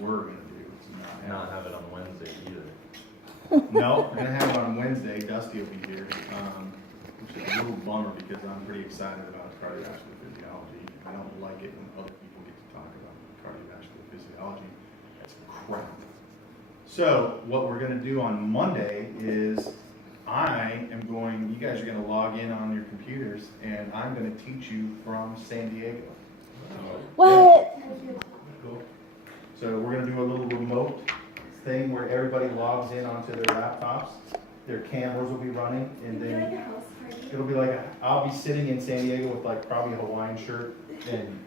we're going to do. It's Not have it on Wednesday either. No, we're going to have it on Wednesday. Dusty will be here, which is a little bummer because I'm pretty excited about cardiovascular physiology. I don't like it when other people get to talk about cardiovascular physiology. That's crap. So what we're going to do on Monday is you guys are going to log in on your computers, and I'm going to teach you from San Diego. What? Yeah. Cool. So we're going to do a little remote thing where everybody logs in onto their laptops. Their cameras will be running, and then it'll be like I'll be sitting in San Diego with like probably a Hawaiian shirt and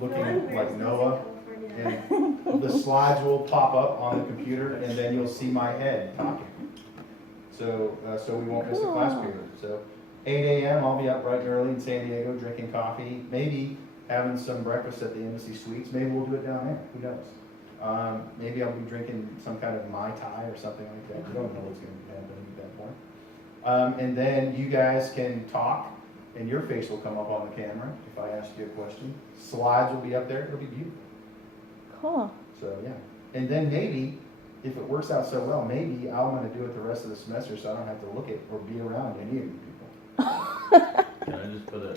looking like Noah, and the slides will pop up on the computer, and then you'll see my head talking. So we won't miss a class period. So 8 a.m. I'll be up bright and early in San Diego drinking coffee, maybe having some breakfast at the Embassy Suites. Maybe we'll do it down there. Who knows? Maybe I'll be drinking some kind of Mai Tai or something like that. We don't know what's going to happen at that point. And then you guys can talk, and your face will come up on the camera if I ask you a question. Slides will be up there. It'll be beautiful. Cool. So yeah. And then maybe, if it works out so well, maybe I'm going to do it the rest of the semester so I don't have to look at or be around any of you people. Can I just put a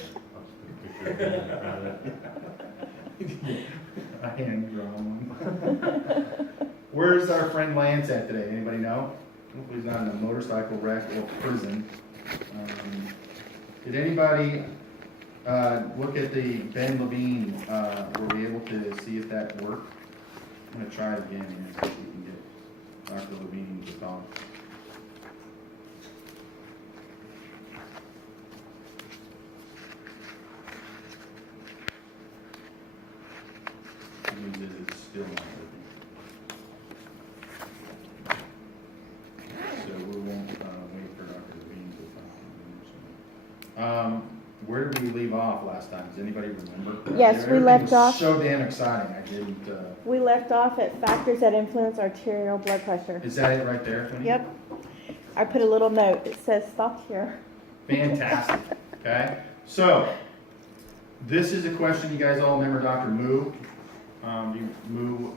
picture in front of it? A hand-drawn one. Where's our friend Lance at today? Anybody know? Hopefully he's not in a motorcycle wreck or prison. Did anybody look at the Ben Levine? Were we able to see if that worked? I'm going to try it again and see if we can get Dr. Levine to talk. The news is it's still not working. So we won't wait for Dr. Levine to talk. Where did we leave off last time? Does anybody remember? Yes, we Everything left was off. So damn exciting. I didn't. We left off at factors that influence arterial blood pressure. Is that it right there, Tony? Yep. I put a little note. It says stop here. Fantastic. Okay. So this is a question you guys all remember. Dr. Moo.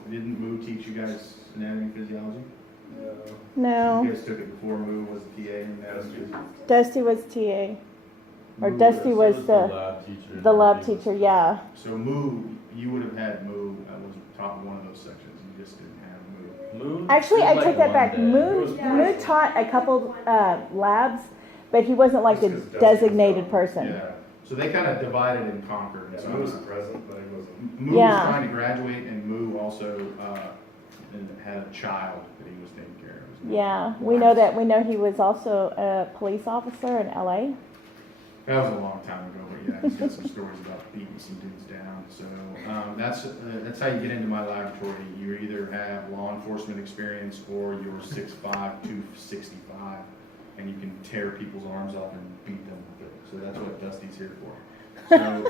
Didn't Moo teach you guys anatomy and physiology? No. You guys took it before Moo was a TA in anatomy. Dusty was TA. Or Moo Dusty was the the lab teacher. the lab teacher, yeah. So Moo, you would have had Moo. I was top of one of those sections. You just didn't have Moo. Moon? Actually, I Like take that one back. day. Moo taught a couple labs, but he wasn't like the designated person. Yeah. So they kind of divided and conquered. Yeah, So Moo was present, but he wasn't. Moo Yeah. was trying to graduate, and Moo also had a child that he was taking care of. Yeah, we know that. We know he was also a police officer in LA. That was a long time ago, but yeah, he's got some stories about beating some dudes down. So that's how you get into my laboratory. You either have law enforcement experience or you're 6'5", 265, and you can tear people's arms off and beat them with it. So that's what Dusty's here for. So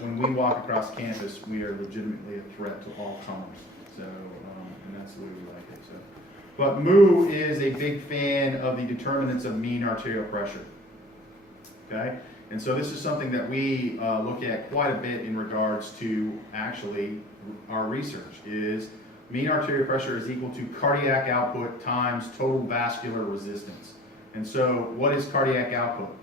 when we walk across campus, we are legitimately a threat to all comers. So and that's the way we like it. So, but Moo is a big fan of the determinants of mean arterial pressure. Okay, and so this is something that we look at quite a bit in regards to actually our research is mean arterial pressure is equal to cardiac output times total vascular resistance. And so what is cardiac output?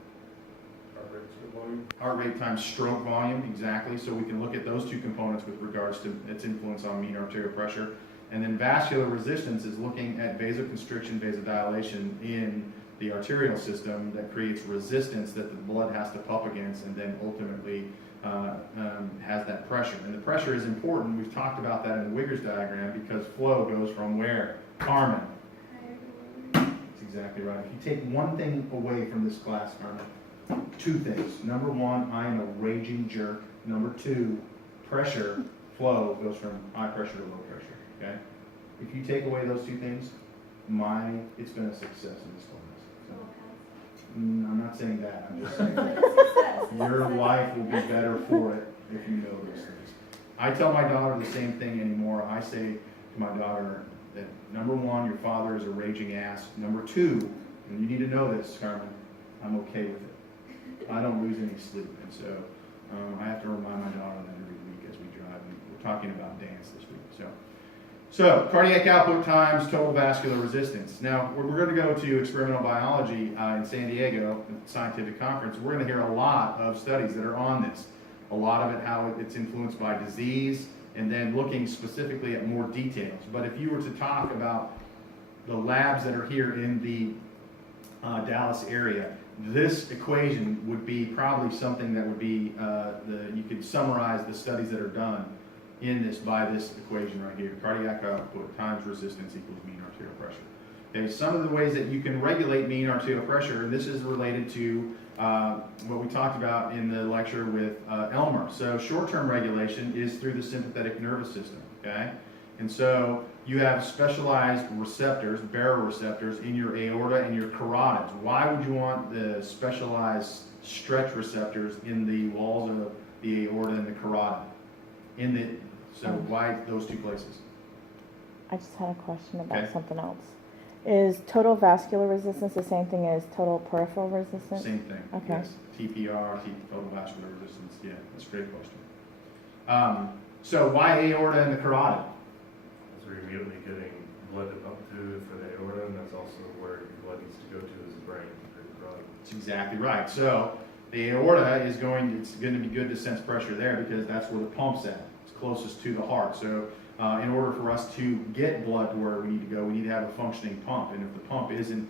Heart rate times stroke volume, exactly. So we can look at those two components with regards to its influence on mean arterial pressure. And then vascular resistance is looking at vasoconstriction, vasodilation in the arterial system that creates resistance that the blood has to pump against and then ultimately has that pressure. And the pressure is important. We've talked about that in the Wiggers diagram because flow goes from where? Carmen. That's exactly right. If you take one thing away from this class, Carmen, two things. Number one, I am a raging jerk. Number two, pressure, flow goes from high pressure to low pressure. Okay? If you take away those two things, it's been a success in this class. I'm not saying that. I'm just saying that your life will be better for it if you know those things. I tell my daughter the same thing anymore. I say to my daughter that number one, your father is a raging ass. Number two, and you need to know this, Carmen, I'm okay with it. I don't lose any sleep. And so I have to remind my daughter that every week as we drive. And we're talking about dance this week. So So, cardiac output times total vascular resistance. Now, we're going to go to experimental biology in San Diego, scientific conference. We're going to hear a lot of studies that are on this. A lot of it, how it's influenced by disease, and then looking specifically at more details. But if you were to talk about the labs that are here in the Dallas area, this equation would be probably something that would be, you could summarize the studies that are done in this by this equation right here. Cardiac output times resistance equals mean arterial pressure. Okay, some of the ways that you can regulate mean arterial pressure, and this is related to what we talked about in the lecture with Elmer. So short-term regulation is through the sympathetic nervous system, okay? And so you have specialized receptors, baroreceptors, in your aorta and your carotids. Why would you want the specialized stretch receptors in the walls of the aorta and the carotid? So why those two places? I just had a question about Okay. something else. Is total vascular resistance the same thing as total peripheral resistance? Same thing. Okay. Yes. TPR, total vascular resistance. Yeah, that's a great question. So why aorta and the carotid? So you're immediately getting blood up to for the aorta, and that's also where your blood needs to go to is the brain, through the carotid. That's exactly right. So the aorta is it's going to be good to sense pressure there because that's where the pump's at. It's closest to the heart. So in order for us to get blood to where we need to go, we need to have a functioning pump. And if the pump isn't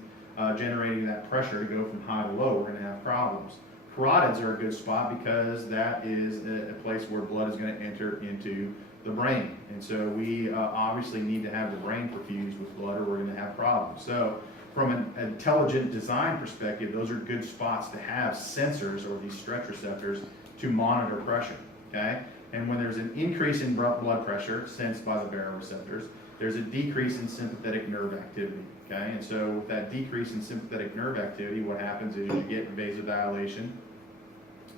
generating that pressure to go from high to low, we're going to have problems. Carotids are a good spot because that is a place where blood is going to enter into the brain. And so we obviously need to have the brain perfused with blood or we're going to have problems. So from an intelligent design perspective, those are good spots to have sensors or these stretch receptors to monitor pressure, okay? And when there's an increase in blood pressure sensed by the baroreceptors, there's a decrease in sympathetic nerve activity, okay? And so with that decrease in sympathetic nerve activity, what happens is you get vasodilation,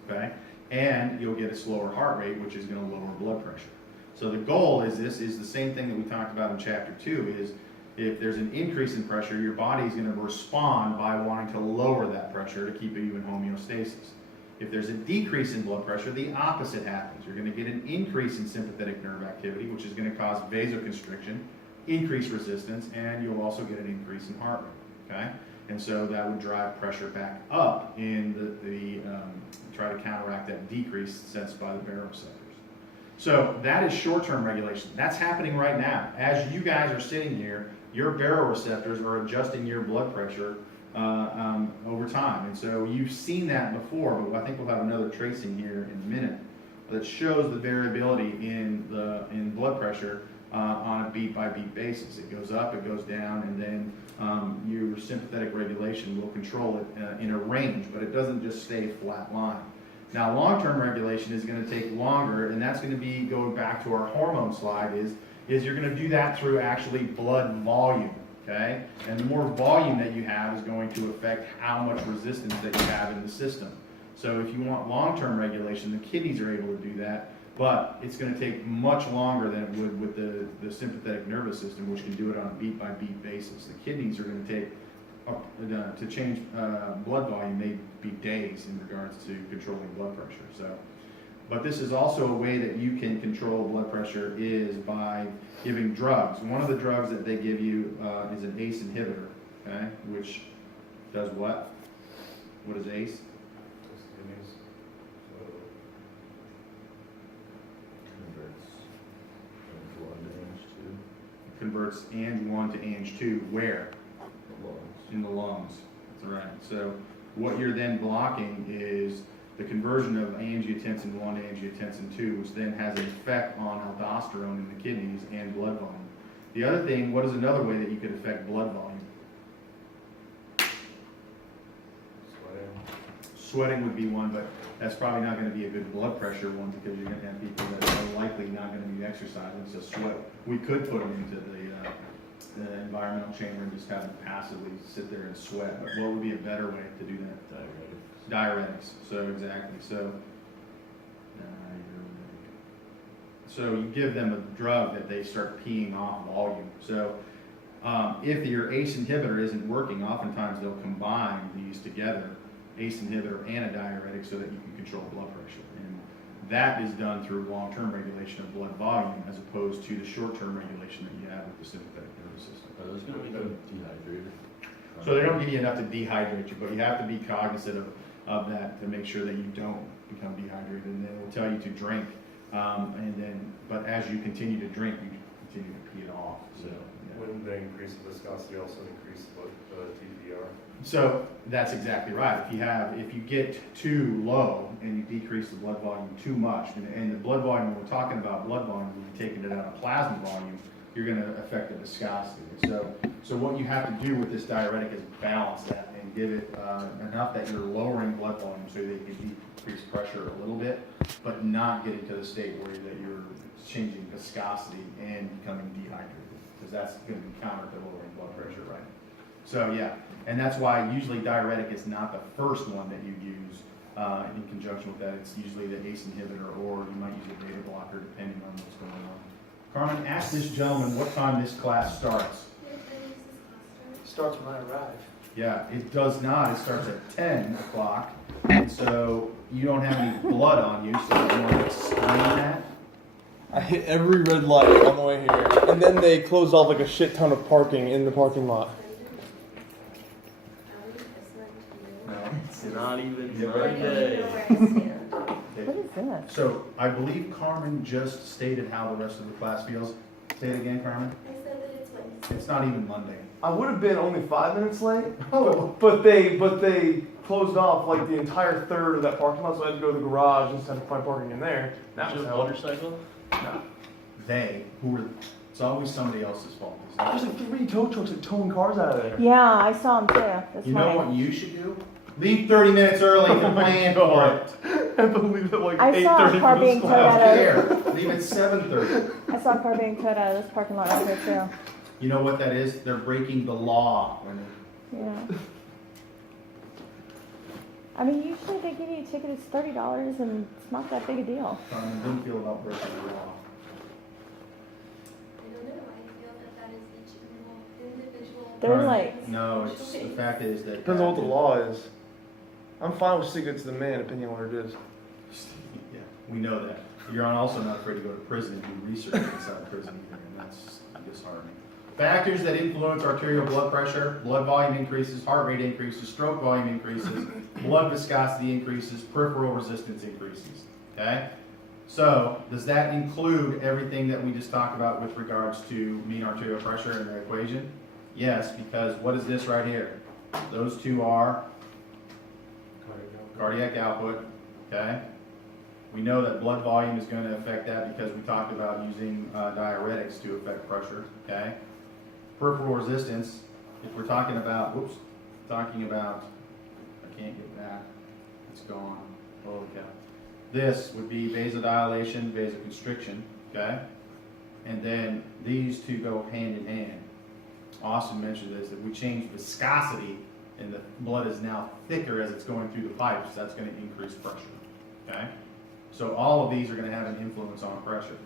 okay? And you'll get a slower heart rate, which is going to lower blood pressure. So the goal is the same thing that we talked about in chapter 2 is if there's an increase in pressure, your body is going to respond by wanting to lower that pressure to keep you in homeostasis. If there's a decrease in blood pressure, the opposite happens. You're going to get an increase in sympathetic nerve activity, which is going to cause vasoconstriction, increase resistance, and you'll also get an increase in heart rate, okay? And so that would drive pressure back up in try to counteract that decrease sensed by the baroreceptors. So that is short-term regulation. That's happening right now. As you guys are sitting here, your baroreceptors are adjusting your blood pressure over time. And so you've seen that before, but I think we'll have another tracing here in a minute that shows the variability in blood pressure on a beat-by-beat basis. It goes up, it goes down, and then your sympathetic regulation will control it in a range, but it doesn't just stay flat line. Now, long-term regulation is going to take longer, and that's going to be going back to our hormone slide, is you're going to do that through actually blood volume, okay? And the more volume that you have is going to affect how much resistance that you have in the system. So if you want long-term regulation, the kidneys are able to do that, but it's going to take much longer than it would with the sympathetic nervous system, which can do it on a beat-by-beat basis. The kidneys are going to take, to change blood volume, may be days in regards to controlling blood pressure. So, but this is also a way that you can control blood pressure is by giving drugs. One of the drugs that they give you is an ACE inhibitor, okay, which does what? What is ACE? Converts Ang1 to Ang2 where? In the lungs. That's right. So what you're then blocking is the conversion of angiotensin 1 to angiotensin 2, which then has an effect on aldosterone in the kidneys and blood volume. The other thing, what is another way that you could affect blood volume? Sweating would be one, but that's probably not going to be a good blood pressure one because you're going to have people that are likely not going to be exercising. So sweat, we could put them into the environmental chamber and just have them passively sit there and sweat. But what would be a better way to do that? Diuretics. So exactly. So you give them a drug that they start peeing off volume. So if your ACE inhibitor isn't working, oftentimes they'll combine these together, ACE inhibitor and a diuretic, so that you can control blood pressure. And That is done through long-term regulation of blood volume as opposed to the short-term regulation that you have with the sympathetic nervous system. Are those gonna make them dehydrated? So they don't give you enough to dehydrate you, but you have to be cognizant of that to make sure that you don't become dehydrated. And then it will tell you to drink. But as you continue to drink, you continue to pee it off. So, yeah. Wouldn't the increase of viscosity also increase the TPR? So that's exactly right. If you get too low and you decrease the blood volume too much, and the blood volume, when we're talking about blood volume, when you're taking it out of plasma volume, you're going to affect the viscosity. So what you have to do with this diuretic is balance that and give it enough that you're lowering blood volume so that you can decrease pressure a little bit, but not getting to the state where that you're changing viscosity and becoming dehydrated, because that's going to be counter to lowering blood pressure, right? So yeah, and that's why usually diuretic is not the first one that you use in conjunction with that. It's usually the ACE inhibitor, or you might use a beta blocker depending on what's going on. Carmen, ask this gentleman what time this class starts. Starts when I arrive. Yeah, it does not. It starts at 10 o'clock, and so you don't have any blood on you, so you want to explain that? I hit every red light on the way here, and then they closed off like a shit ton of parking in the parking lot. It's not even Yeah, Monday. What is this? So I believe Carmen just stated how the rest of the class feels. Say it again, Carmen. I said that it's Wednesday. It's not even Monday. I would have been only 5 minutes late, Oh. but they closed off like the entire third of that parking lot, so I had to go to the garage instead of find parking in there. That was Just a hell. motorcycle? Nah. It's always somebody else's fault. Isn't it? There's like 3 tow trucks like towing cars out of there. Yeah, I saw him too. This You know morning. what you should do? Leave 30 minutes early to plan for it. I have to leave at like I saw a 8:30 car for being this towed I class. out don't of- care. Leave at 7:30. I saw a car being towed out of this parking lot out there too. You know what that is? They're breaking the law. Yeah. I mean, usually they give you a ticket, it's $30, and it's not that big a deal. Carmen, didn't feel about breaking the law. I don't know. I feel that is each individual. They're Carmen, like- No, it's the fact is that. Depends on what the law is. I'm fine with sticking to the man, depending on what it is. Yeah, we know that. You're also not afraid to go to prison and do research inside prison either, and that's disheartening. Factors that influence arterial blood pressure: blood volume increases, heart rate increases, stroke volume increases, blood viscosity increases, peripheral resistance increases. Okay? So, does that include everything that we just talked about with regards to mean arterial pressure in the equation? Yes, because what is this right here? Those two are cardiac output, okay? We know that blood volume is going to affect that because we talked about using diuretics to affect pressure, okay? Peripheral resistance, if we're talking about, I can't get back, it's gone, holy cow. This would be vasodilation, vasoconstriction, okay? And then these two go hand in hand. Austin mentioned this, that we change viscosity and the blood is now thicker as it's going through the pipes, that's going to increase pressure, okay? So all of these are going to have an influence on pressure.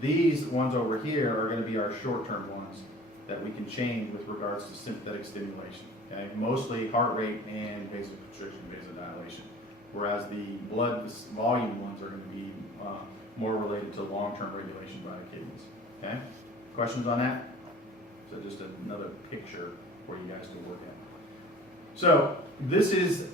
These ones over here are going to be our short-term ones that we can change with regards to sympathetic stimulation, okay? Mostly heart rate and vasoconstriction, vasodilation, whereas the blood volume ones are going to be more related to long-term regulation by the kidneys, okay? Questions on that? So just another picture for you guys to work at. So this is,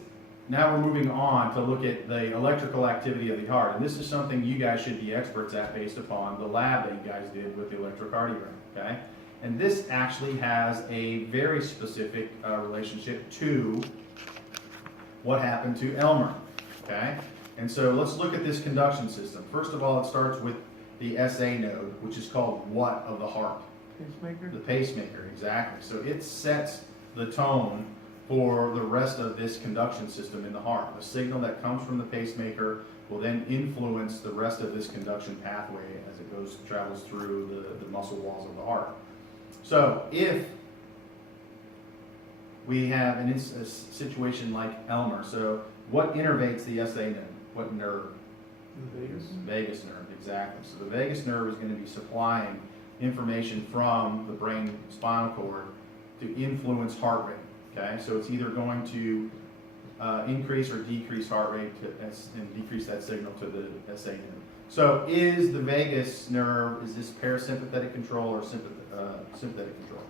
now we're moving on to look at the electrical activity of the heart. And this is something you guys should be experts at based upon the lab that you guys did with the electrocardiogram, okay? And this actually has a very specific relationship to what happened to Elmer, okay? And so let's look at this conduction system. First of all, it starts with the SA node, which is called what of the heart? Pacemaker? The pacemaker, exactly. So it sets the tone for the rest of this conduction system in the heart. The signal that comes from the pacemaker will then influence the rest of this conduction pathway as it travels through the muscle walls of the heart. So if we have a situation like Elmer, so what innervates the SA node? What nerve? Vegas? Vagus nerve, exactly. So the vagus nerve is going to be supplying information from the brain spinal cord to influence heart rate. Okay, so it's either going to increase or decrease heart rate and decrease that signal to the SA node. So is the vagus nerve, is this parasympathetic control or sympathetic control?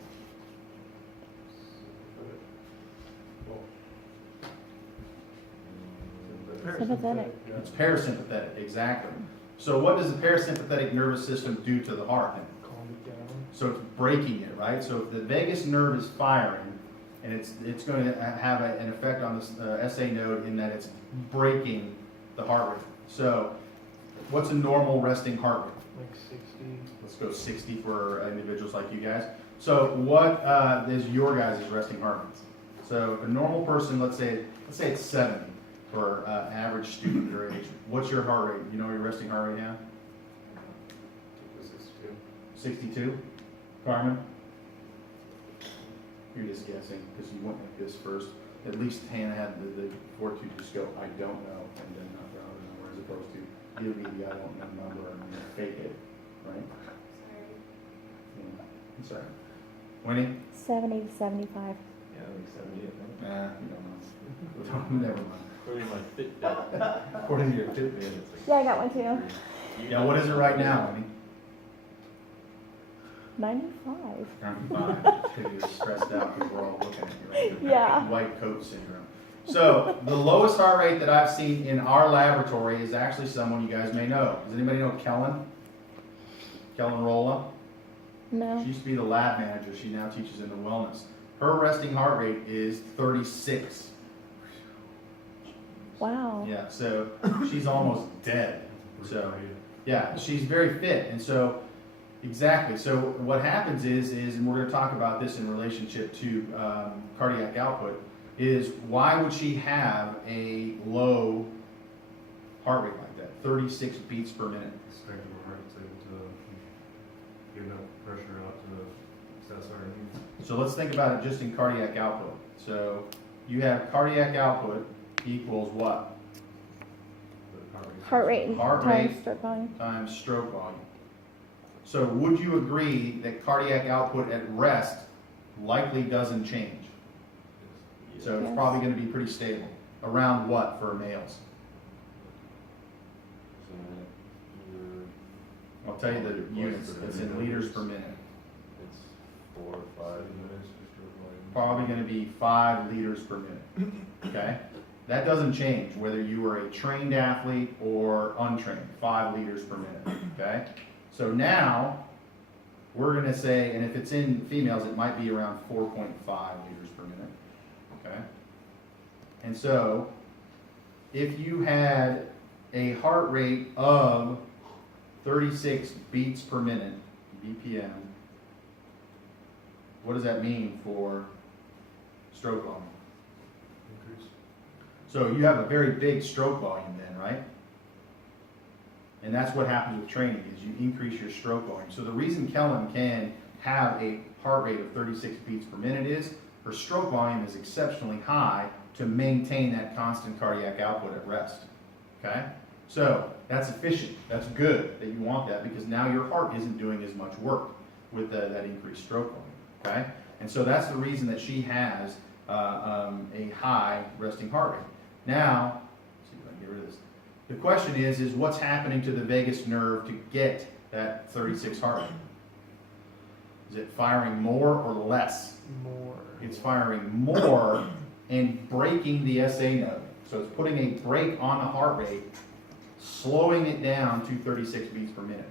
Sympathetic. It's parasympathetic, exactly. So what does the parasympathetic nervous system do to the heart then? Calm it down. So it's breaking it, right? So if the vagus nerve is firing, and it's going to have an effect on the SA node in that it's breaking the heart rate. So what's a normal resting heart rate? Like 60. Let's go 60 for individuals like you guys. So what is your guys' resting heart rate? So a normal person, let's say it's 70 for average student your age. What's your heart rate? You know your resting heart rate now? 62? Carmen? You're just guessing because you went like this first. At least Hannah had the fortitude to just go, I don't know, and then not the other number as opposed to give me the I don't know number and fake it, right? Sorry. Yeah. I'm sorry. Winnie? 70 to 75. Yeah, like 70, I think. Nah, you don't know. Never mind. According to my Fitbit. According to your Fitbit. Yeah, it's like Yeah, I got one too. Yeah, what is it right now, Winnie? 95. 95. Because you're stressed out because we're all looking at you, right? Yeah. White coat syndrome. So the lowest heart rate that I've seen in our laboratory is actually someone you guys may know. Does anybody know Kellen? Kellen Rolla? No. She used to be the lab manager. She now teaches in the wellness. Her resting heart rate is 36. Wow. Yeah, so she's almost dead. So yeah, she's very fit, and so exactly. So what happens is, and we're going to talk about this in relationship to cardiac output, is why would she have a low heart rate like that, 36 beats per minute? Strength of the heart is able to give enough pressure out to assess our needs. So let's think about it just in cardiac output. So you have cardiac output equals what? Heart rate Heart times rate. stroke volume. Times stroke volume. So would you agree that cardiac output at rest likely doesn't change? So it's Yes. probably going to be pretty stable. Around what for males? I'll tell you the units. It's in liters per minute. It's 4 or 5 minutes. Probably going to be 5 liters per minute. Okay? That doesn't change whether you are a trained athlete or untrained. 5 liters per minute. Okay? So now we're going to say, and if it's in females, it might be around 4.5 liters per minute. Okay? And so if you had a heart rate of 36 beats per minute, BPM, what does that mean for stroke volume? Increase. So you have a very big stroke volume then, right? And that's what happens with training, is you increase your stroke volume. So the reason Kellen can have a heart rate of 36 beats per minute is her stroke volume is exceptionally high to maintain that constant cardiac output at rest. Okay? So that's efficient. That's good that you want that because now your heart isn't doing as much work with that increased stroke volume. Okay? And so that's the reason that she has a high resting heart rate. Now, let's see if I can get rid of this. The question is what's happening to the vagus nerve to get that 36 heart rate? Is it firing more or less? More. It's firing more and breaking the SA node. So it's putting a brake on the heart rate, slowing it down to 36 beats per minute.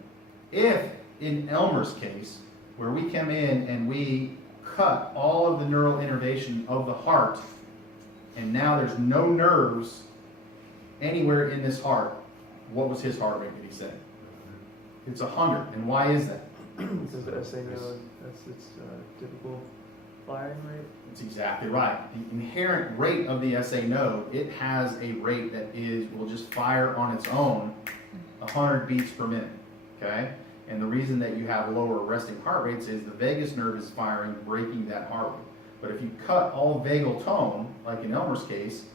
If, in Elmer's case, where we come in and we cut all of the neural innervation of the heart, and now there's no nerves anywhere in this heart, what was his heart rate, did he say? It's 100. And why is that? Because the SA node, that's its typical firing rate. That's exactly right. The inherent rate of the SA node, it has a rate that will just fire on its own 100 beats per minute. Okay? And the reason that you have lower resting heart rates is the vagus nerve is firing, breaking that heart rate. But if you cut all vagal tone, like in Elmer's case,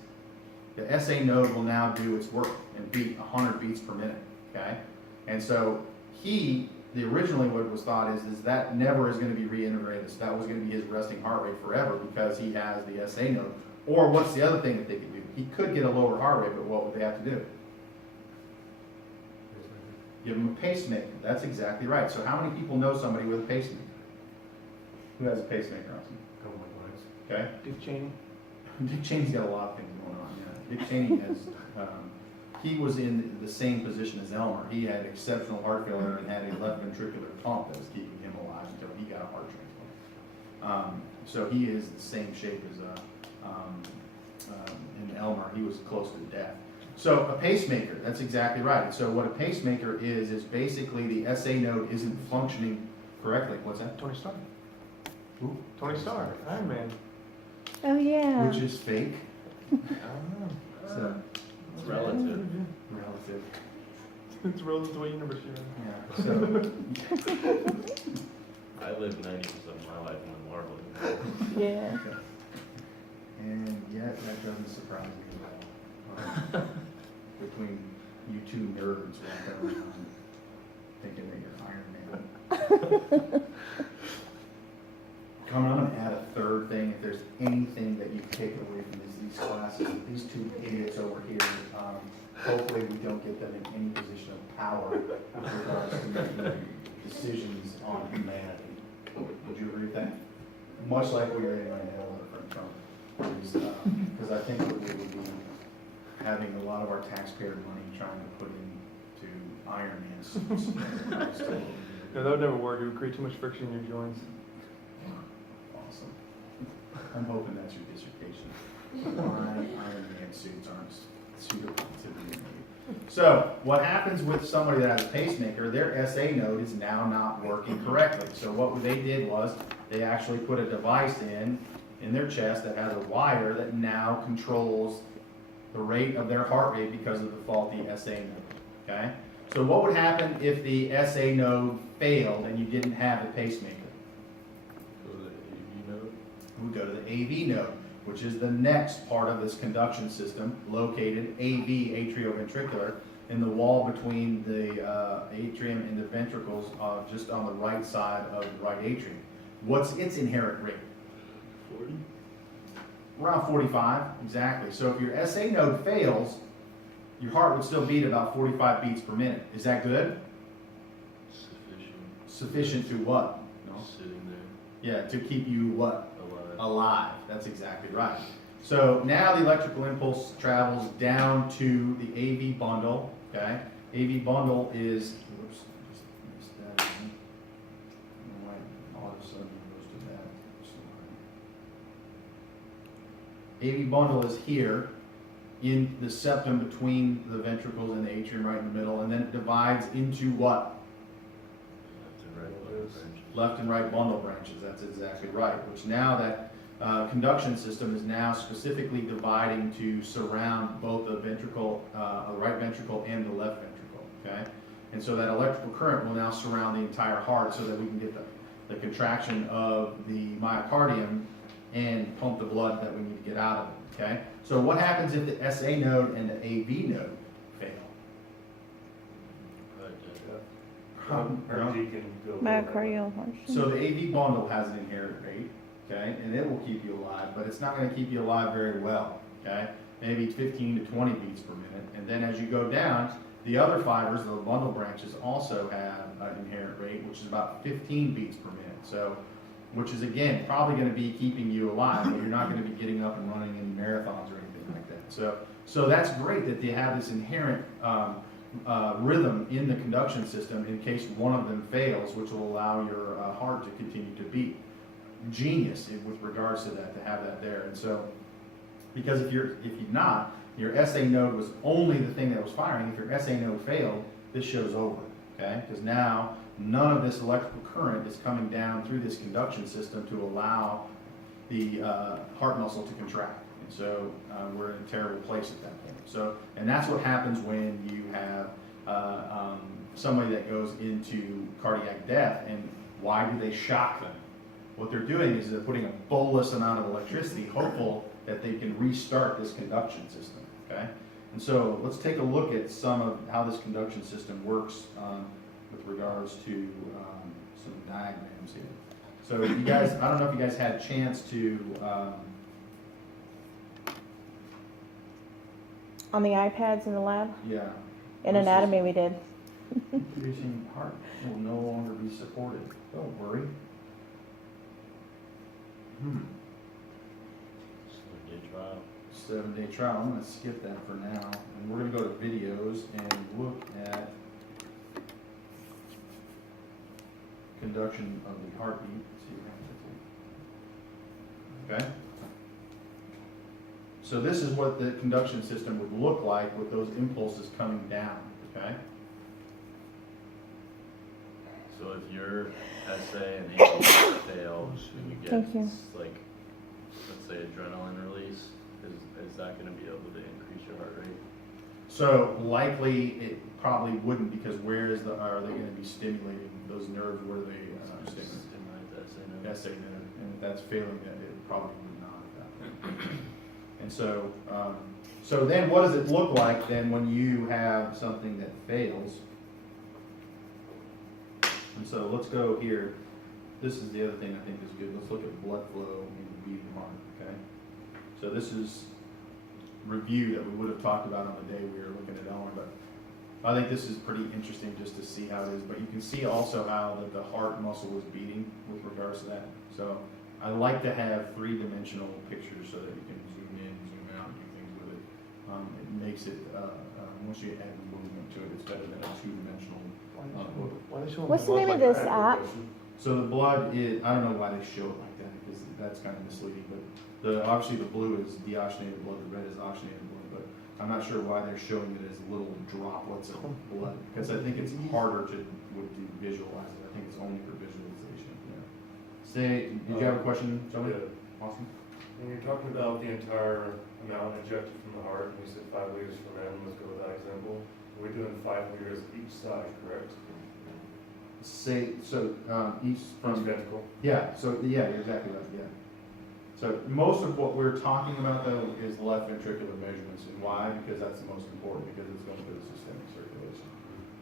the SA node will now do its work and beat 100 beats per minute. Okay? And so originally what was thought is that never is going to be reintegrated. So that was going to be his resting heart rate forever because he has the SA node. Or what's the other thing that they could do? He could get a lower heart rate, but what would they have to do? Give him a pacemaker. That's exactly right. So how many people know somebody with a pacemaker? Who has a pacemaker on them? Couple of lines. Okay? Dick Cheney. Dick Cheney's got a lot of things going on, yeah. Dick Cheney has, he was in the same position as Elmer. He had exceptional heart failure and had a left ventricular pump that was keeping him alive until he got a heart transplant. So he is the same shape as, in Elmer. He was close to death. So a pacemaker, that's exactly right. So what a pacemaker is basically the SA node isn't functioning correctly. What's that? Tony Stark. Who? Tony Stark. Iron Man. Oh, yeah. Which is fake. I don't know. So, It's relative. relative. It's relative to what universe you're in. Yeah, so, I live 90% of my life in the Marvel. Yeah. and yet that doesn't surprise me at all. Between you two nerds walking around thinking that you're Iron Man. Come on, I'm gonna add a third thing. If there's anything that you take away from these classes, these two idiots over here, hopefully we don't get them in any position of power with regards to making decisions on humanity. Would you agree with that? Much like we are in right now with Trump. Because I think that we would be having a lot of our taxpayer money trying to put into Iron Man suits. No, that would never work. It would create too much friction in your joints. Awesome. I'm hoping that's your dissertation. Why Iron Man suits aren't suitable to be made. So, what happens with somebody that has a pacemaker, their SA node is now not working correctly. So what they did was, they actually put a device in their chest that has a wire that now controls the rate of their heart rate because of the faulty SA node, okay? So what would happen if the SA node failed and you didn't have a pacemaker? Go to the AV node. We would go to the AV node, which is the next part of this conduction system, located AV, atrioventricular, in the wall between the atrium and the ventricles, just on the right side of the right atrium. What's its inherent rate? 40? Around 45, exactly. So if your SA node fails, your heart would still beat about 45 beats per minute. Is that good? Sufficient. Sufficient to what? No? Sitting there. Yeah, to keep you what? Alive. Alive. That's exactly right. So now the electrical impulse travels down to the AV bundle, okay? AV bundle is, whoops, just missed that. I don't know why all of a sudden it goes to that. AV bundle is here in the septum between the ventricles and the atrium right in the middle, and then it divides into what? Left and right bundle branches. Left and right bundle branches, that's exactly right. Which now that conduction system is now specifically dividing to surround both the ventricle, the right ventricle and the left ventricle, okay? And so that electrical current will now surround the entire heart so that we can get the contraction of the myocardium and pump the blood that we need to get out of it, okay? So what happens if the SA node and the AV node fail? RG can go. Myocardial function. So the AV bundle has an inherent rate, okay, and it will keep you alive, but it's not going to keep you alive very well, okay? Maybe 15 to 20 beats per minute, and then as you go down, the other fibers, the bundle branches, also have an inherent rate, which is about 15 beats per minute. So, which is again probably going to be keeping you alive, but you're not going to be getting up and running in marathons or anything like that. So that's great that they have this inherent rhythm in the conduction system in case one of them fails, which will allow your heart to continue to beat. Genius with regards to that, to have that there. And so, because if you're not, your SA node was only the thing that was firing. If your SA node failed, this show's over, okay? Because now none of this electrical current is coming down through this conduction system to allow the heart muscle to contract. And so we're in a terrible place at that point. So, and that's what happens when you have somebody that goes into cardiac death. And why do they shock them? What they're doing is they're putting a bolus amount of electricity, hopeful that they can restart this conduction system, okay? And so let's take a look at some of how this conduction system works with regards to some diagrams here. So you guys, I don't know if you guys had a chance to On the iPads in the lab? Yeah. In This is- anatomy we did. Increasing heart will no longer be supported. Don't worry. Seven-day trial. 7-day trial. I'm gonna skip that for now, and we're gonna go to videos and look at conduction of the heartbeat. See what happens. Okay. So this is what the conduction system would look like with those impulses coming down. Okay. So if your essay and ACT fails, and you get, Thank you. like, let's say adrenaline release, is that gonna be able to increase your heart rate? So likely it probably wouldn't, because where is are they gonna be stimulating those nerves where they stimulate? Stimulate the essay nerve. Essay nerve, and if that's failing, then it probably would not at that point. And so, so then what does it look like then when you have something that fails? And so let's go here. This is the other thing I think is good. Let's look at blood flow in the beating heart, okay? So this is review that we would have talked about on the day we were looking at Ellen, but I think this is pretty interesting just to see how it is. But you can see also how the heart muscle is beating with regards to that. So I like to have three-dimensional pictures so that you can zoom in, zoom out, and do things with it. It makes it, once you add movement to it, it's better than a two-dimensional. What's the name of this app? So the blood is, I don't know why they show it like that, because that's kind of misleading, but obviously the blue is deoxygenated blood, the red is oxygenated blood, but I'm not sure why they're showing it as little droplets of blood, because I think it's harder to visualize it. I think it's only for visualization, yeah. Say, did you have a question, Tony? Yeah. Awesome. When you're talking about the entire amount ejected from the heart, and you said 5 liters for men, let's go with that example. We're doing 5 liters each side, correct? Say, so, each from. Each ventricle. Yeah, so, yeah, you're exactly right, yeah. So most of what we're talking about though is left ventricular measurements, and why? Because that's the most important, because it's going to the systemic circulation.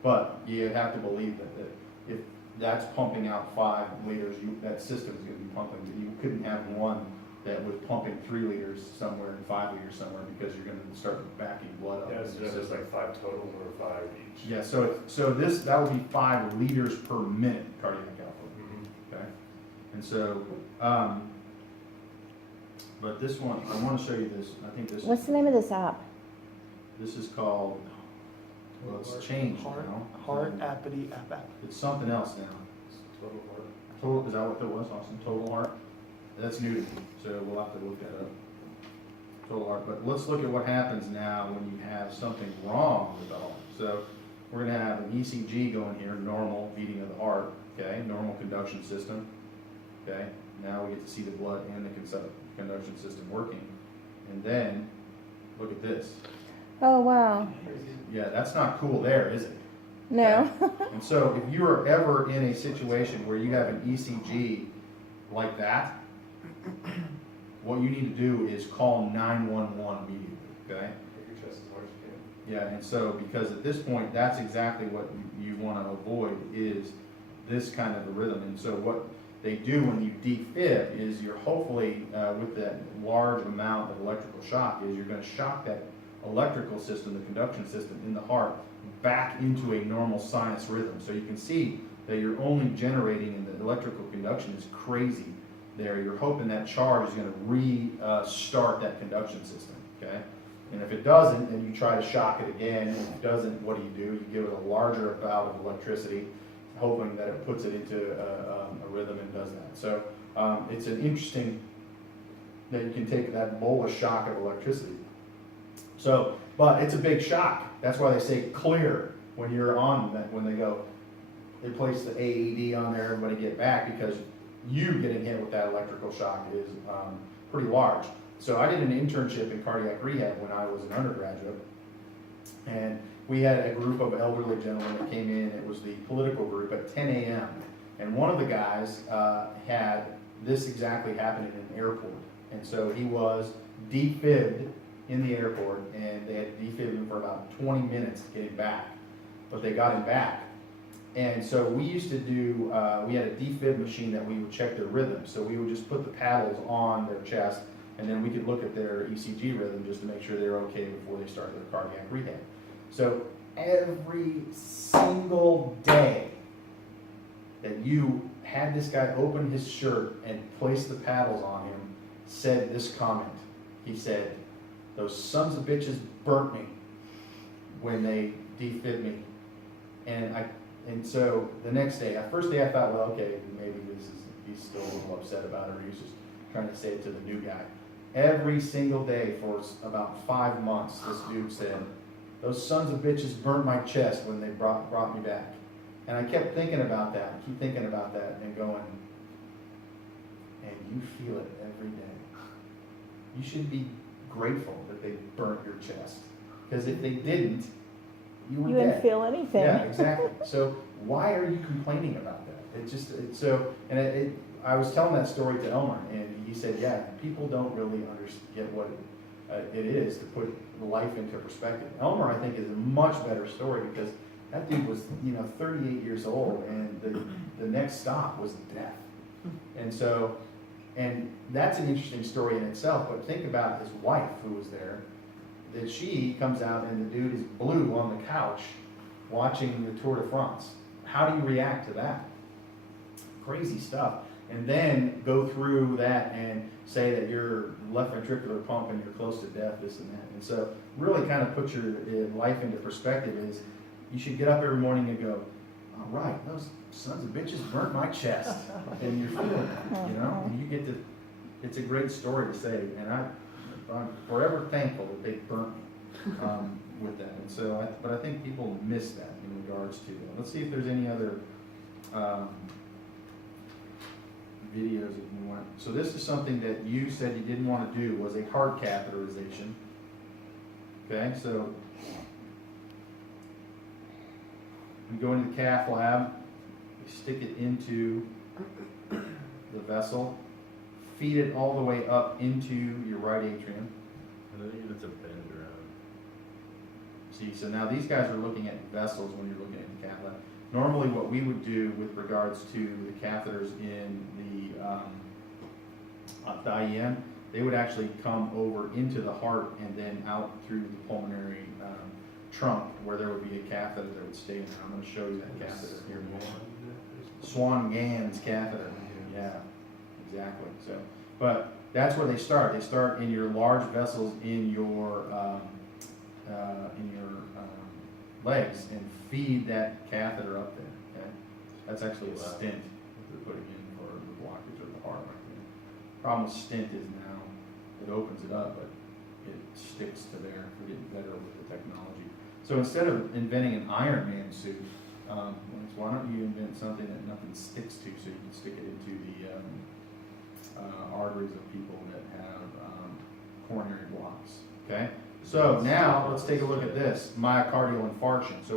But you have to believe that if that's pumping out 5 liters, that system is going to be pumping. You couldn't have one that was pumping 3 liters somewhere and 5 liters somewhere, because you're going to start backing blood up. Yeah, in so the that's system. like 5 total or 5 each. Yeah, so that would be 5 liters per minute cardiac output. Mhm. Okay, and so, but this one, I want to show you this. I think this. What's the name of this app? This is called. Well, it's changed now. Heart Appity app. It's something else now. Total heart. Total, is that what that was, Austin? Total Heart? That's new to me, so we'll have to look that up. Total Heart, but let's look at what happens now when you have something wrong with the heart. So we're gonna have an ECG going here, normal beating of the heart, okay, normal conduction system, okay? Now we get to see the blood and the conduction system working. And then, look at this. Oh, wow. Yeah, that's not cool there, is it? No. And so if you are ever in a situation where you have an ECG like that, what you need to do is call 911 immediately, okay? Make your chest as hard as you can. Yeah, and so, because at this point, that's exactly what you want to avoid, is this kind of a rhythm. And so what they do when you defib is you're hopefully, with that large amount of electrical shock, is you're going to shock that electrical system, the conduction system in the heart, back into a normal sinus rhythm. So you can see that you're only generating, and the electrical conduction is crazy there. You're hoping that charge is going to restart that conduction system, okay? And if it doesn't, then you try to shock it again. And if it doesn't, what do? You give it a larger bout of electricity, hoping that it puts it into a rhythm and does that. So it's an interesting that you can take that bolus shock of electricity. So, but it's a big shock. That's why they say clear when you're on that, when they go, they place the AED on there, everybody get back, because you getting hit with that electrical shock is pretty large. So I did an internship in cardiac rehab when I was an undergraduate, and we had a group of elderly gentlemen that came in. It was the political group at 10 a.m. And one of the guys had this exactly happen in an airport. And so he was defibbed in the airport, and they had defibbed him for about 20 minutes to get him back. But they got him back. And so we used to do, we had a defib machine that we would check their rhythm. So we would just put the paddles on their chest, And then we could look at their ECG rhythm just to make sure they're okay before they start their cardiac rehab. So every single day that you had this guy open his shirt and place the paddles on him, said this comment. He said, "Those sons of bitches burnt me when they defib me." And so the next day, first day I thought, well, okay, maybe he's still a little upset about it, or he's just trying to say it to the new guy. Every single day for about 5 months, this dude said, "Those sons of bitches burnt my chest when they brought me back." And I kept thinking about that, keep thinking about that, and going, and you feel it every day. You should be grateful that they burnt your chest, because if they didn't, you were You dead. didn't feel anything. Yeah, exactly. So why are you complaining about that? I was telling that story to Elmer, and he said, yeah, people don't really get what it is to put life into perspective. Elmer, I think, is a much better story because that dude was, 38 years old, and the next stop was death. And that's an interesting story in itself, but think about his wife who was there, that she comes out and the dude is blue on the couch watching the Tour de France. How do you react to that? Crazy stuff. And then go through that and say that your left ventricular pump and you're close to death, this and that. And so really kind of put your life into perspective is you should get up every morning and go, all right, those sons of bitches burnt my chest. And you're feeling that, and you get to, it's a great story to say. And I'm forever thankful that they burnt me with that. And so, but I think people miss that in regards to that. Let's see if there's any other videos that you want. So this is something that you said you didn't want to do, was a heart catheterization. Okay, so we go into the cath lab, we stick it into the vessel, feed it all the way up into your right atrium. I think it's a bend around. See, so now these guys are looking at vessels when you're looking at the cath lab. Normally what we would do with regards to the catheters in the IEM, they would actually come over into the heart and then out through the pulmonary trunk where there would be a catheter that would stay in there. I'm going to show you that catheter here in a minute. Swan-Ganz catheter. Yeah, exactly. So, but that's where they start. They start in your large vessels in your legs and feed that catheter up there. Okay, that's actually a stent they're putting in for the blockage of the heart right there. Problem with stent is now it opens it up, but it sticks to there. We're getting better with the technology. So instead of inventing an Iron Man suit, why don't you invent something that nothing sticks to, so you can stick it into the arteries of people that have coronary blocks. Okay. So now let's take a look at this myocardial infarction. So